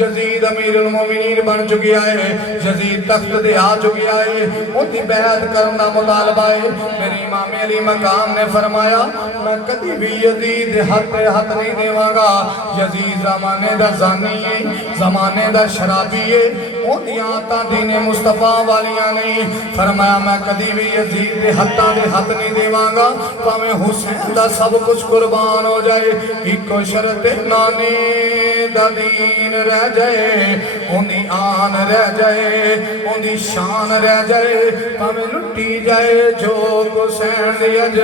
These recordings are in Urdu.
یزید امیر المومنین بن چکیا ہے، یزید تخت دے آ چکیا ہے، ان کی بیعت کرنا مطالبہ ہے۔ میرے امام علی مقام نے فرمایا میں کدی بھی یزید ہاتھ نہیں دیواں گا، یزید زمانے دا زانی ہے، زمانے دا شرابی ہے، ان دی آتاں دین مصطفیٰ والیاں نہیں۔ فرمایا میں کدی بھی یزید دے ہاتھ نہیں دیواں گا، پاویں حسین دا سب کچھ قربان ہو جائے، ایک شرط نانے دا دین رہ جائے، ان دی آن رہ جائے، ان دی شان رہ جائے، پاویں لٹی جائے جو حسین دی اج،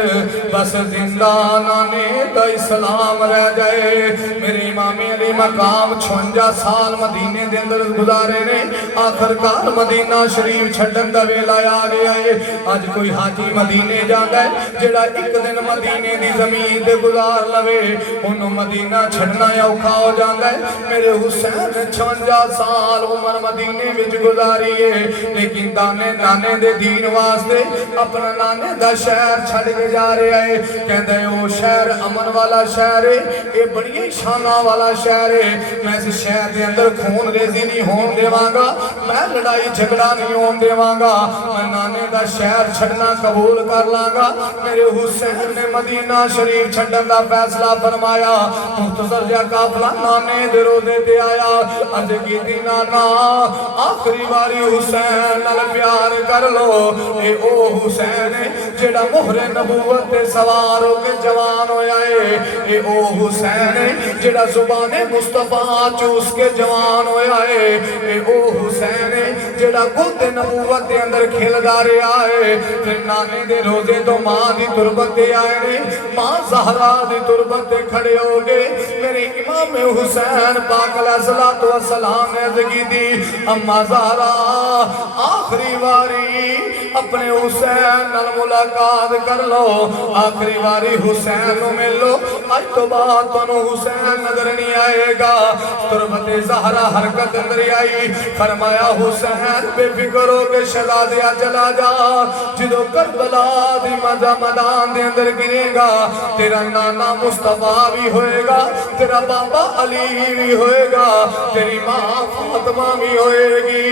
بس زندہ نانے دا اسلام رہ جائے۔ میرے امام علی مقام 56 سال مدینے دے اندر گزارے نے، آخر کار مدینہ شریف چھڑن دا ویلا آ گیا ہے۔ آج کوئی حاجی مدینے جاتا ہے جڑا ایک دن مدینے دی زمین دے گزار لوے، انہوں مدینہ چھڑنا یا اوکھا ہو جاتا ہے۔ میرے حسین 56 سال عمر مدینے وچ گزاری ہے، لیکن دانے نانے دے دین واسطے اپنا نانے دا شہر چھڑ کے جا رہے آئے، کہندے او شہر امن والا شہر ہے، اے بڑی شانہ والا شہر ہے، میں اس شہر دے اندر خون ریزی نہیں ہون دیواں گا، میں لڑائی جھگڑا نہیں ہون دیواں گا، میں نانے دا شہر چھڑنا قبول کر لاں گا۔ میرے حسین نے مدینہ شریف چھڑن دا فیصلہ فرمایا، مختصر جا قافلہ نانے دے روزے تے آیا، عرض کی دی نانا آخری باری حسین نال پیار کر لو، اے او حسین جڑا مہر نبوت تے سوار ہو کے جوان ہو جائے، اے او حسین جڑا زبان مصطفیٰ چوس کے جوان ہو جائے، اے او حسین جڑا گود نبوت دے اندر کھل دارے آئے۔ پھر نانے دے روزے تو ماں دی تربت دے آئے نے، ماں زہرا دی تربت دے کھڑے ہو گئے۔ میرے امام حسین پاک علیہ السلام نے عرض کی دی، اماں زہرا آخری باری اپنے حسین نال ملاقات کر لو، آخری باری حسین نو مل لو، آج تو بات تنو حسین نظر نہیں آئے گا۔ تربت زہرا حرکت اندر آئی، فرمایا حسین بے فکر ہو کے شہزادیہ چلا جا، جدو کربلا دی میدان دے اندر گرے گا، تیرا نانا مصطفیٰ بھی ہوئے گا، تیرا بابا علی بھی ہوئے گا، تیری ماں فاطمہ بھی ہوئے گی۔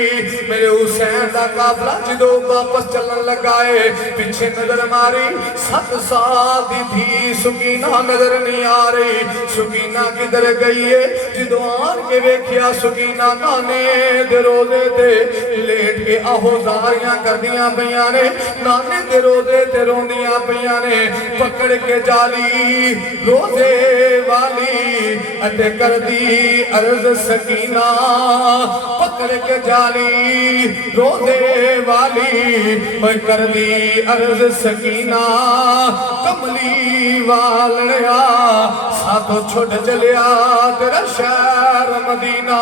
میرے حسین دا قافلہ جدو واپس چلن لگائے، پیچھے نظر ماری 7 سال دی تھی، سکینہ نظر نہیں آ رہی، سکینہ کدھر گئی ہے؟ جدو آن کے ویکھیا سکینہ نانے دے روزے تے لیٹ کے آہوزاریاں کر دیاں پیاں نے، نانے دے روزے تے روندیاں پیاں نے، پکڑ کے جالی روزے والی اتے کر دی عرض سکینہ، پکڑ کے جالی روزے والی کر دی عرض سکینہ، کملی والڑیا ساتھو چھوٹ چلیا تیرا شہر مدینہ۔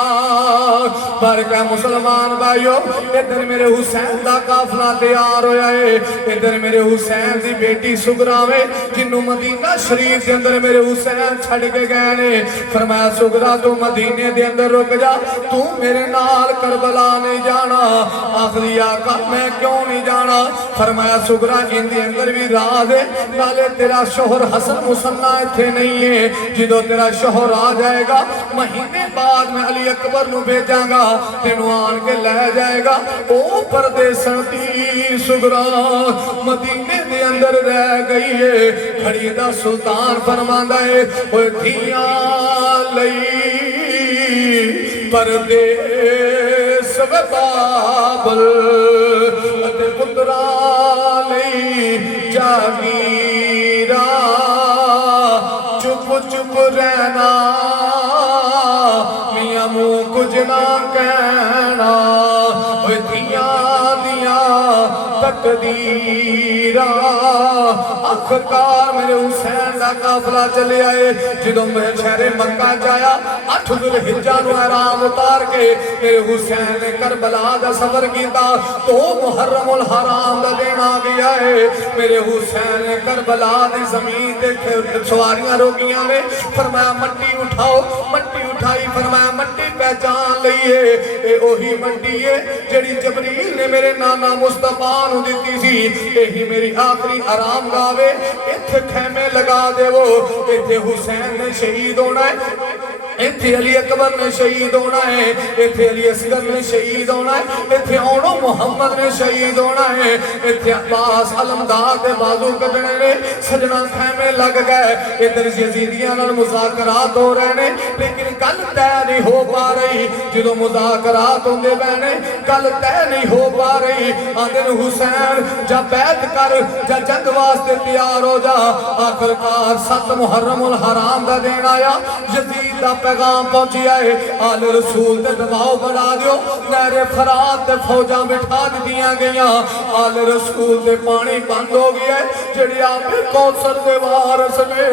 بارکہ مسلمان بھائیو، ادھر میرے حسین دا قافلہ تیار ہویا ہے، ادھر میرے حسین دی بیٹی سگرا میں جنہوں مدینہ شریف کے اندر میرے حسین چھڑ کے گئے نے، فرمایا سگرا تو مدینے دے اندر رک جا، تو میرے نال کربلا نہیں جانا۔ آخری آقا میں کیوں نہیں جانا؟ فرمایا سگرا ان دے اندر بھی راز ہے، نالے تیرا شوہر حسن مسنہ تھے نہیں ہے، جدو تیرا شوہر آ جائے گا مہینے بعد میں علی اکبر نو بھیجاں گا، تینوں آن کے لے جائے گا۔ او پردیسن دی سگرا مدینے دے اندر رہ گئی ہے، کھڑی دا سلطان فرماندہ ہے، اوہ دھیاں لئی پردیس و بابل اتے پترا لئی جاگیرہ، چپ چپ رہنا میاں منہ کچھ نہ کہنا، اوہ دھیاں دیاں تقدیرہ۔ آخرکار میرے حسین دا قافلہ چلے آئے، جدوں میں شہر مکہ جایا 8 ذوالحجہ نو احرام اتار کے میرے حسین نے کربلا دا سفر کیتا، تو محرم الحرام دا دن آ گیا ہے۔ میرے حسین نے کربلا دی زمین دے سواریاں روکیاں نے، فرمایا مٹی اٹھاؤ، مٹی اٹھائی، فرمایا مٹی پہچان لئیے، اے اوہی مٹی ہے جڑی جبریل نے میرے نانا مصطفیٰ نو دیتی سی، یہی میری آخری آرام گاوے، اتھے خیمے لگا دے وہ، اتھے حسین نے شہید ہونا ہے، ایتھے علی اکبر نے شہید ہونا ہے، ایتھے علی اصغر نے شہید ہونا ہے، ایتھے اونو محمد نے شہید ہونا ہے، ایتھے عباس علمدار دے بازو کٹنے نے، سجنہ خیمے لگ گئے، ادھر یزیدیاں نال مذاکرات ہو رہے نے، لیکن کل تے نہیں ہو پا رہی، جدو مذاکرات ہوں دے بہنے کل تے نہیں ہو پا رہی، آدھن حسین جا بیعت کر، جا جنگ واسطے تیار ہو جا، آخرکار 7 محرم الحرام دا دین آیا، یزید دا پیغام پہنچی آئے، آل رسول تے دباؤ بڑھا دیو، نہر فرات تے فوجاں بٹھا دیاں گئیاں، آل رسول تے پانی بند ہو گیا ہے، جڑی آپے کوثر دے وارث نے،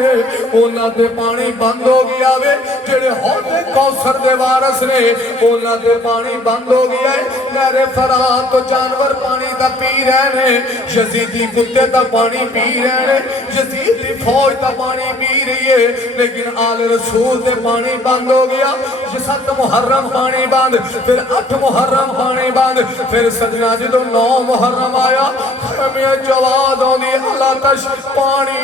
اونا تے پانی بند ہو گیا ہے، جڑے ہوتے کوثر دے وارث نے، اونا تے پانی بند ہو گیا ہے، نہر فرات تو جانور پانی دا پی رہنے، یزیدی کتے دا پانی پی رہنے، یزیدی فوج دا پانی پی رہی ہے، لیکن آل رسول تے پانی بند ہو گیا، 7 محرم پانی بند، پھر 8 محرم پانی بند، پھر سجنہ جدو 9 محرم آیا، خیمے جواد ہوندی اللہ تش پانی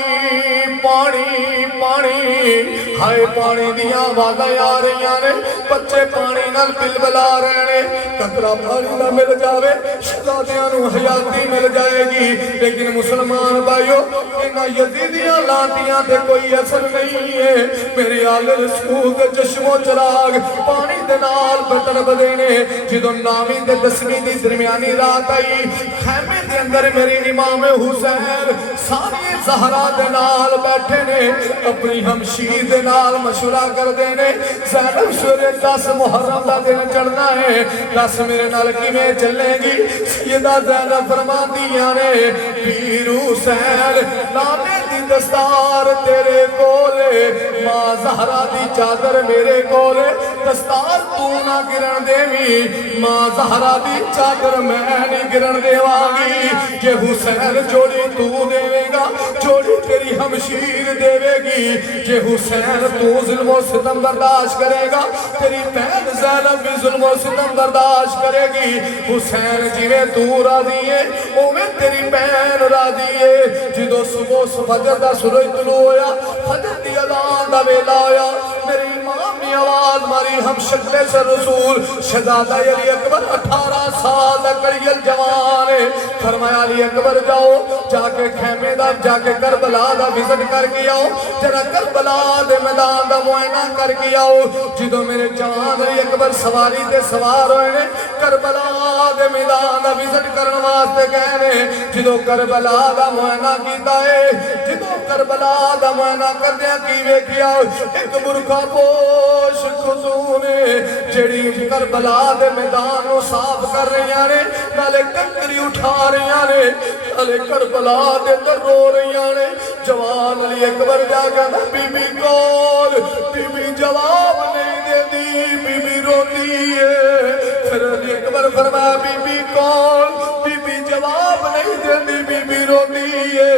پانی پانی، ہائے پانی دیا آوازیں آ رہی آنے، بچے پانی نال بلبلا رہنے، قطرہ پانی نہ مل جاوے، شہزادیاں نو حیاتی مل جائے گی، لیکن مسلمان بھائیو انہاں یزیدیاں لانتیاں تے کوئی اثر نہیں ہے، میری آل رسول دے چشم و چراغ پانی دے نال بٹر بدینے، جدو 9ویں تے 10ویں دی درمیانی رات آئی، خیمے دے اندر میری امام حسین ساری زہرہ دے نال بیٹھے نے، اپنی ہمشیر دے نال مشورہ کر دینے، زینب شورے 10 محرم دا دن چڑھنا ہے، 10 میرے نال کی میں چلیں گی، سیدہ زینب فرما دیا نے، پیر حسین لانے دی دستار تیرے کولے، ماں زہرہ دی چادر میرے کولے، دستار تو نہ گرن دے می، ماں زہرہ دی چادر میں نہیں گرن دے واگی، کہ حسین جوڑی تو دے گا، جوڑی تیری ہمشیر دے گی، کہ حسین تو ظلم و ستم برداشت کرے گا، تیری بہن زینب بھی ظلم و ستم برداشت کرے گی، حسین جیویں تو راضی ہے اویں تیری بہن راضی ہے، جدو صبح فجر دا سورج طلوع ہویا، فجر دی اذان دا ویلا ہویا، میری امام نے آواز ماری، ہم شکل سے رسول شہزادہ علی اکبر 18 سال دا کریل جوان ہے، فرمایا علی اکبر جاؤ، جا کے خیمے دا جا کے کربلا دا وزٹ کر کے آؤ، جرا کربلا دے میدان دا معائنہ کر کے آؤ، جدو میرے جوان علی اکبر سواری دے سوار ہوئے نے، کربلا دے میدان دا وزٹ کرن واسطے کہنے، جدو کربلا دا معائنہ کیتا ہے، جدو کربلا دا معائنہ کر دیا کیوے کیا، ایک برکھا پوش خزونے جڑی کربلا دے میدان کو صاف کر رہی آنے، نالے کنکری اٹھا رہی آنے، نالے کربلا دے در رو رہی آنے، جوان علی اکبر جا کہنا بی بی کول، بی بی جواب نہیں دے دی، بی بی رو دیئے، پھر علی اکبر فرمایا بی بی کول، بی بی جواب نہیں دے دی، بی بی رو دیئے،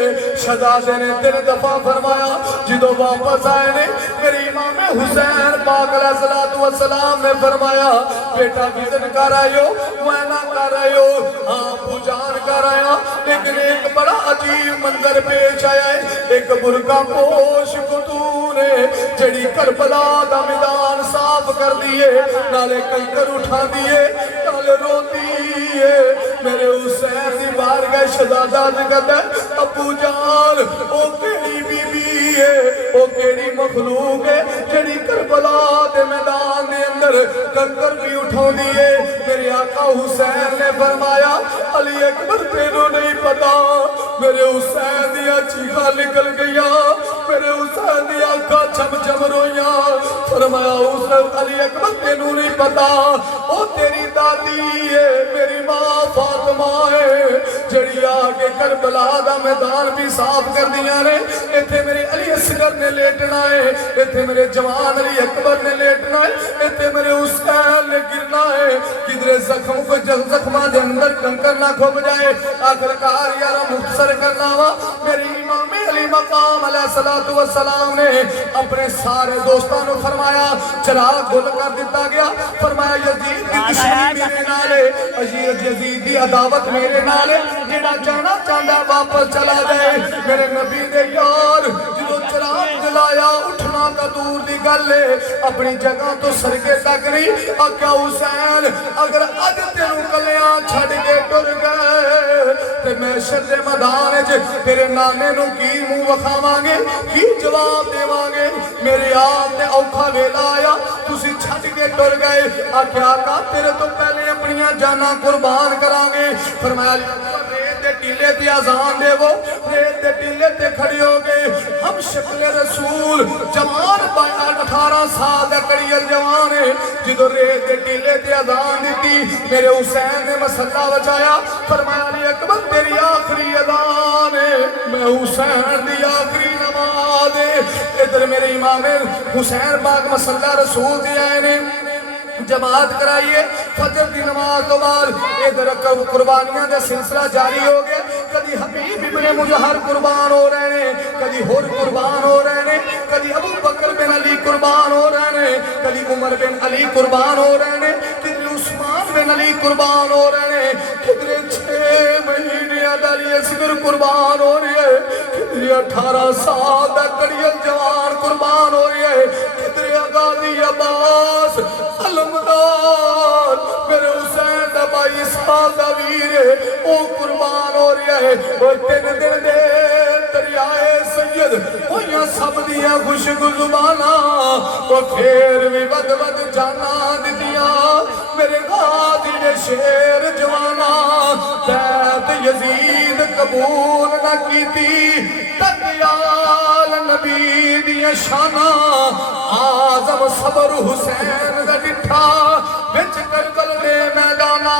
شہزادے نے 3 دفعہ فرمایا، جدو واپس آئے نے، میری امام حسین پاک علیہ السلام نے فرمایا، بیٹا وزن کر آئے ہو، معائنہ کر آئے ہو، ہاں پوجان کر آئے ہو، لیکن ایک بڑا عجیب منظر پیش آیا ہے، ایک برکہ پوش خاتون ہے، جڑی کربلا دا میدان صاف کر دیئے، نالے کنکر اٹھا دیئے، نالے رو دیئے، میرے حسین دی بارگاہ شہزادہ ذکر ہے، ابو جان او کیڑی بی بی ہے، او کیڑی مخلوق ہے، جڑی کربلا دے میدان دے اندر کنکر بھی اٹھا دیئے، میرے آقا حسین نے فرمایا علی اکبر تینوں نہیں پتا، میرے حسین دیا چیخا نکل گیا، میرے حسین دیا آقا چم چم رویاں، فرمایا حسین علی اکبر تینوں نہیں پتا، او تیری دادی ہے، میری ماں فاطمہ ہے، جڑی آگے کربلا دا میدان بھی صاف کر دیا نے، ایتھے میرے علی اصغر نے لیٹنا ہے، ایتھے میرے جوان علی اکبر نے لیٹنا ہے، ایتھے میرے حسین نے گرنا ہے، کدھر زخم کو زخمہ دے اندر کنکر نہ کھوپ جائے، آخرکار یارا مختصر کرنا ہوا، میری امام علی مقام علیہ السلام نے اپنے سارے دوستان نے فرمایا چراغ گل کر دیتا گیا، فرمایا یزید کی دشمنی میرے نالے، یزید دی عداوت میرے نالے، جڑا جانا چاندہ واپس چلا جائے، میرے نبی دے یار جدو چراغ جلایا اٹھنا تا دور دی گل ہے اپنی جگہ تو سرکے تک نہیں آکھیا حسین اگر اج تینوں کلیاں چھڈ کے ٹر گئے تے محشر دے میدان وچ تیرے نانے نوں کی منہ وکھاواں گے کی جواب دیواں گے میرے آپ تے اوکھا ویلا آیا تسی چھڈ کے ٹر گئے آکھیا آقا تیرے تو پہلے اپنیاں جاناں قربان کراں گے فرمایا ٹیلے تے آزان دے وہ ریت دے ٹیلے تے کھڑی ہو گئے ہم شکل رسول جوان 18 سال دا کڑیل جوان ہے جدو ریت دے ٹیلے تے آزان دیتی میرے حسین نے مسلح بچایا فرمایا علی اکبر تیری آخری اذان ہے میں حسین دی آخری نماز ہے ادھر میرے امام حسین پاک مسلح رسول دی آئے نے جماعت کرائیے فجر دی نماز تو بعد ادھر قربانیاں دے سلسلہ جاری ہو گیا کدی حبیب ابن مجہر قربان ہو رہے ہیں کدی ہور قربان ہو رہے ہیں کدی ابو بکر بن علی قربان ہو رہے ہیں کدی عمر بن علی قربان ہو رہے ہیں کدی عثمان بن علی قربان ہو رہے ہیں کدی 6 مہینے علی اصغر قربان ہو رہی ہے کدی 18 سال دا کڑیل جوان قربان ہو رہی ہے کدی غازی عباس میرے حسین دا بھائی اسحاق دا ویر ہے او قربان ہو رہا ہے اور 3 دن دے دریائے سید ہویاں سب دیاں خوشگو زباناں اور پھر بھی ود ود جانا دتیاں میرے غازی نے شیر جواناں بیعت یزید قبول نہ کیتی تکیال نبی دیاں شاناں آزم صبر حسین دا ڈٹھا بچ کربل دے میدانا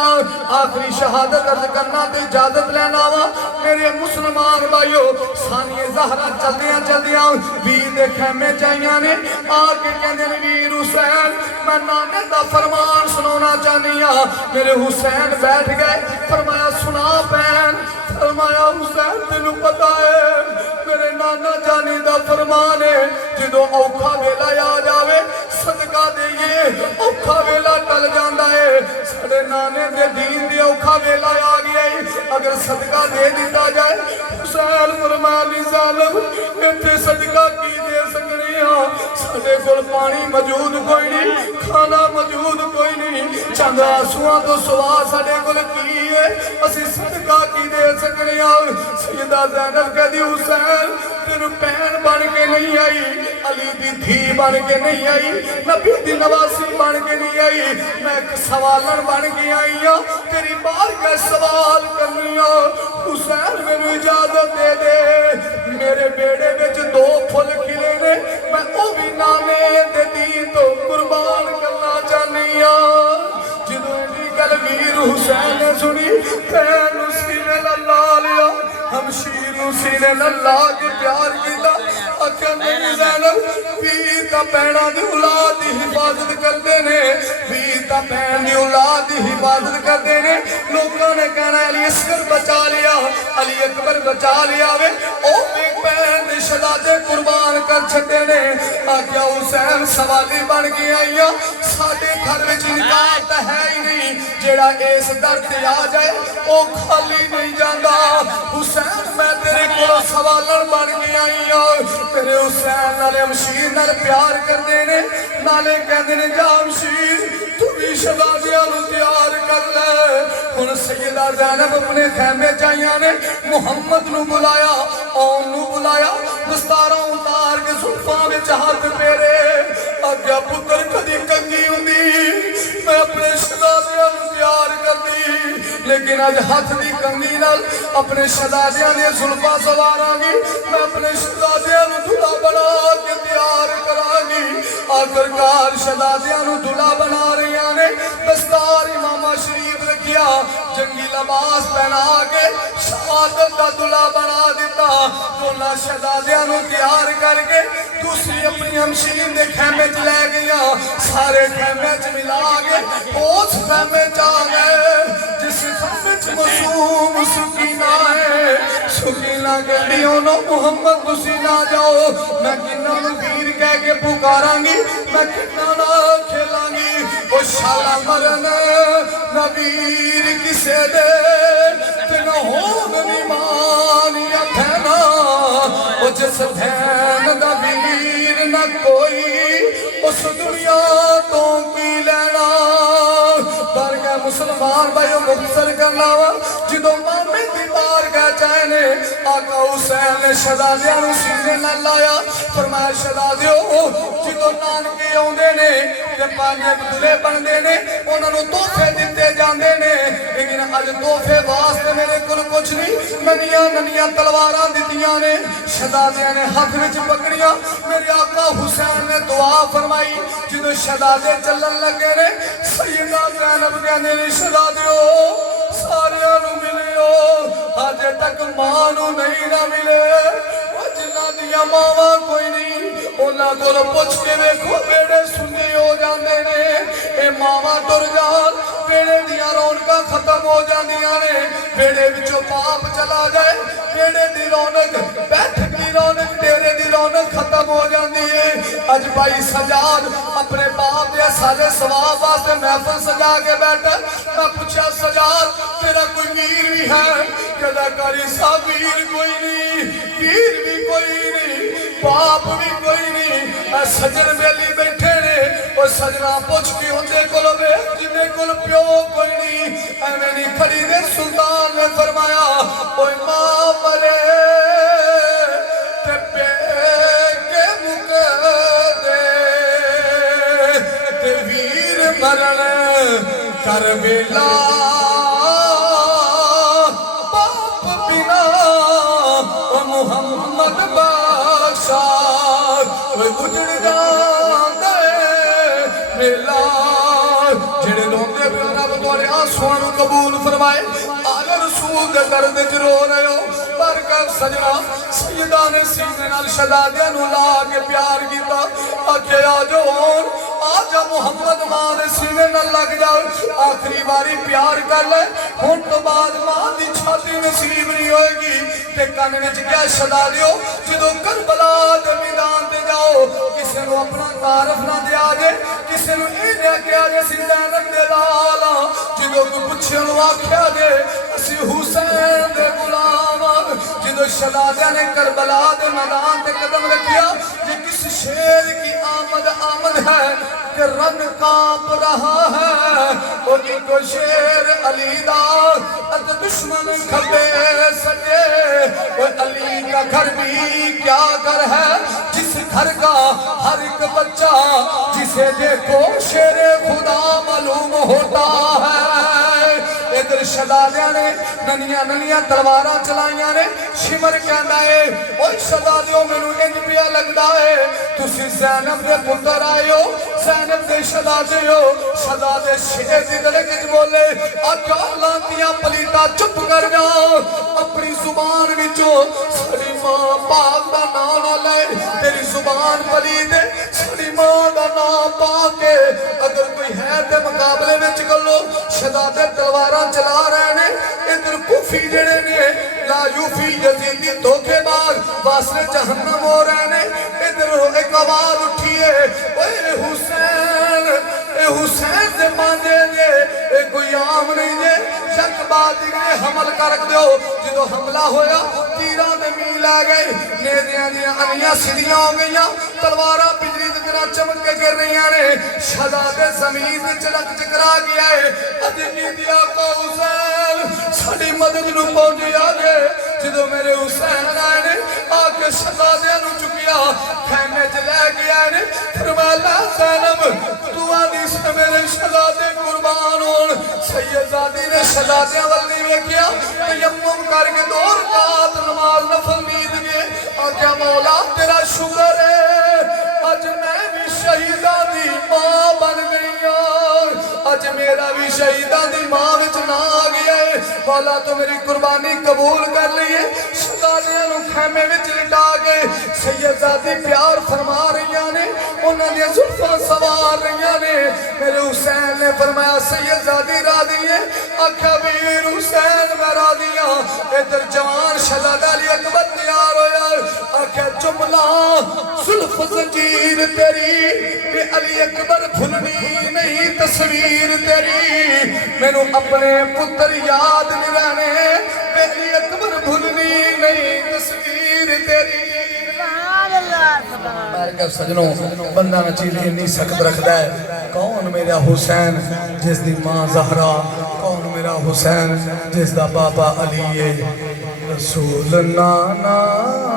آخری شہادت عرض کرنا تے اجازت لینا وا میرے مسلمان بھائیو ثانی زہرہ چلدیاں ویر دے خیمے چاہیاں نے آگے کہنے ویر حسین میں نانے دا فرمان سنونا چاہنیا میرے حسین بیٹھ گئے فرمایا سنا پین فرمایا حسین تینوں پتا ہے میرے نانا جانی دا فرمان ہے جدو اوکھا ویلا یا جاوے صدقہ دئیے اوکھا ویلا ٹل جاندہ ہے سڑے نانے دے دین دے اوکھا ویلا یا گیا ہے اگر صدقہ دے دیتا جائے حسین فرمانی ظالم ایتھے صدقہ کی دے سکنیاں سڑے کل پانی موجود کوئی نہیں کھانا موجود کوئی نہیں چند آنسواں تو سوا سڑے کل کی ہے اسی صدقہ کی دے سکنیاں سیدہ زینب کہہ دی حسین تینوں پہن بن کے نہیں آئی علی دی دھی بن کے نہیں آئی نبی دی نواسی بن کے نہیں آئی میں ایک سوالن بن کے آئی ہوں تیری بار کا سوال کرنی ہوں حسین میں اجازت دے دے میرے بیڑے بچ 2 پھل کھلے نے میں او بھی نانے دے دی تو قربان کرنا چاہنی ہوں جدو انہی گل ویر حسین نے سنی پہن اسی نے اللہ لیا ہم شیر اسی نے اللہ کی پیار کیتا اکھر نہیں زینب ویتا پہنا دی اولاد دی حفاظت کرتے نے ویتا پہن دی اولاد دی حفاظت کرتے نے لوگوں نے کہنا علی اصغر بچا لیا علی اکبر بچا لیا وے او ایک پہن دی شہزادے قربان کر چھتے نے آکیا حسین سوالی بن گیا یا ساڑھے گھر وچ نکاح تا ہے ہی نہیں جیڑا اس در تے آ جائے او خالی نہیں جاندہ حسین میں تیرے کو سوالن بن گیا میرے حسین نالے ہمشیر نال پیار کر دینے نالے کہہ دینے جا ہمشیر تو بھی شہزادیاں نو تیار کر لے ان سیدہ زینب اپنے خیمے چاہیاں نے محمد نو بلایا اون نو بلایا دستاراں اتار کے زلفاں میں چاہت پیرے آگیا پتر کدی کنگی ہوندی میں اپنے شہزادیاں نو تیار کر دی لیکن آج ہاتھ دی کنگی نال اپنے شہزادیاں نے زلفاں سواراں گی میں اپنے شہزادیاں نو دلہا بنا کے تیار کرانگی آخرکار شہزادیاں نو دلہا بنا رہیاں نے دستار امامہ شریف رکھیا جنگی لباس پہنا کے شہادت دا دلہا بنا دیتا دلہا شہزادیاں نو تیار کر کے دوسری اپنی ہمشین نے خیمے چلے گیا سارے خیمے چ ملا گئے اس خیمے جا گئے جس خیمے چ مسوم سکینہ ہے سکینہ کہتی ہونا محمد حسینہ جاؤ میں کنہ نبیر کہہ کے پکاران گی میں کنہ نہ کھیلان گی وہ شالا مرن نبیر کسے دے تنہ ہون نیمان یا تھینا وہ جس دین دا ویر نہ کوئی اس دنیا تو کی لینا پر گئے مسلمان بھائیو مختصر کرنا وا جدو مامے دی بار گئے چاہنے آقا حسین نے شہزادیاں نو سینے نہ لایا فرمایا شہزادیو جدو نانکے آوندے نے تے پانچے دلے بندے نے انہاں نو تحفے دتے جاندے نے لیکن اج تحفے واسطے میرے کول کچھ نہیں ننیاں ننیاں تلواراں دتیاں نے شہزادیاں نے ہاتھ وچ پکڑیاں میرے آقا حسین نے دعا فرمائی جدو شہزادے چلن لگے نے سیدہ زینب کہندے نے شہزادیو ساریاں نو ملیو اجے تک ماں نو نہیں نہ ملے جنہاں دیاں ماواں کوئی نہیں انہاں کول پوچھ کے ویکھو بیڑے سنی ہو جاندے نے اے ماواں ٹر جان بیڑے دیاں رونقاں ختم ہو جاندیاں نے بیڑے وچوں پاپ چلا جائے بیڑے دی رونق بیٹھک دی رونق ڈیرے دی رونق ختم ہو جاندی ہے اج بھائی سجاد اپنے باپ دے سارے ثواب واسطے محفل سجا کے بیٹھا میں پوچھا سجاد تیرا کوئی ویر بھی ہے کہدا کاری صاحب ویر کوئی نہیں ویر بھی کوئی نہیں باپ بھی کوئی نہیں اے سجن بیلی بیٹھے نے او سجنا پوچھ کے ہوندے کولو وے جنے کول پیو کوئی نہیں ایویں نہیں کھڑی دے سلطان نے فرمایا اوے ماں مرے تے پے کے مکے دے تے ویر مرن کربلا باپ بنا او محمد بخشا اوے اجڑ جاندے میلا جڑے روندے پے رب تواڈے آنسواں نو قبول فرمائے آل رسول دے در وچ رو رہے ہو برکت سجنا سیدہ نے سینے نال شہزادیاں نو لا کے پیار کیتا آکھے آ جاؤ آجا محمد ماں دے سینے نہ لگ جاؤ آخری باری پیار کر لے ہون تو بعد ماں دی چھاتی نصیب نہیں ہوئے گی تے کن وچ کیا شہزادیو جدو کربلا دے میدان تے جاؤ کسے نو اپنا تعارف نہ دیا جے کسے نو اے دے کیا جے زینب دے لالا جدو کو پوچھے نو آکھیا جے اسی حسین دے غلام جدو شہزادیاں نے کربلا دے میدان تے قدم رکھیا یہ کس شیر کی آمد ہے کہ رن کانپ رہا ہے وہ ایک شیر علی دا اد دشمن کھپے سکے وہ علی کا گھر بھی کیا گھر ہے جس گھر کا ہر ایک بچہ جسے دیکھو شیر خدا معلوم ہوتا ہے ادھر شہزادیاں نے ننیاں تلواراں چلائیاں نے شمر کہندا ہے اوہ شہزادیوں مینوں انج پیا لگدا ہے تسی زینب دے پتر آئے ہو زینب دے شہزادے ہو شہزادے شیر دی دلک وچ بولے آجا لانتیاں پلیتا چپ کر جاؤ اپنی زبان وچوں ساڈی ماں پاک دا نام نہ لے تیری زبان پلید ہے ساڈی ماں دا نام پا کے اگر کوئی ہے تے مقابلے وچ گلو شہزادے تلواراں چلا رہے نے ادھر کوفی جڑے نے لا یوفی یزیدی دھوکے باز واسطے جہنم ہو رہے نے ادھر ایک آواز اٹھی ہے اے حسین دے مانجے دے اے کوئی عام نہیں دے شک بات دیگرے حمل کرک دیو جدو حملہ ہویا تیران دے میل آگئے نیدیاں دیا انیاں سیدیاں ہو گئیاں تلوارہ بجلی دے دنا چمک کے گر رہی ہیں شہزادے زمین دے چلک چکرا گیا ہے ادھکی دیا کو حسین ساڑی مدد نو پہنچی آگے جدو میرے حسین آئے نے آکے شہزادے نو چکیا خیمے چلے گیا ہے فرمالا زینب تو آدھی سے میرے شہزادے قربان ہون سیدزادی نے شہزادیاں والنی میں کیا تیمم کر کے دور رکعت نماز نفل نیند گئے آکیا مولا تیرا شکر ہے آج میں بھی شہیدہ دی ماں بن گئی آج میرا بھی شہیدہ دی ماں وچ نہ آگیا ہے مولا تو میری قربانی قبول کر لیے شہزادیاں نو خیمے وچ لٹا گئے سیدزادی پیار فرما رہی نے انہوں نے زلفہ سوار رہی نے میرے حسین نے فرمایا سیدزادی راضی ہے آکھا ویر حسین میں راضی ہاں ادھر جوان شہزادہ علی اکبر تیار ہویا آکھا جملہ زلف زنجیر تیری کہ علی اکبر بھلنی نہیں تصویر تیری میں اپنے پتر یاد نہیں رہنے علی اکبر بھلنی نہیں تصویر تیری کہ سجنوں بندہ نہ چیز انی سخت رکھتا ہے کون میرا حسین جس دی ماں زہرا کون میرا حسین جس دا بابا علی رسول نانا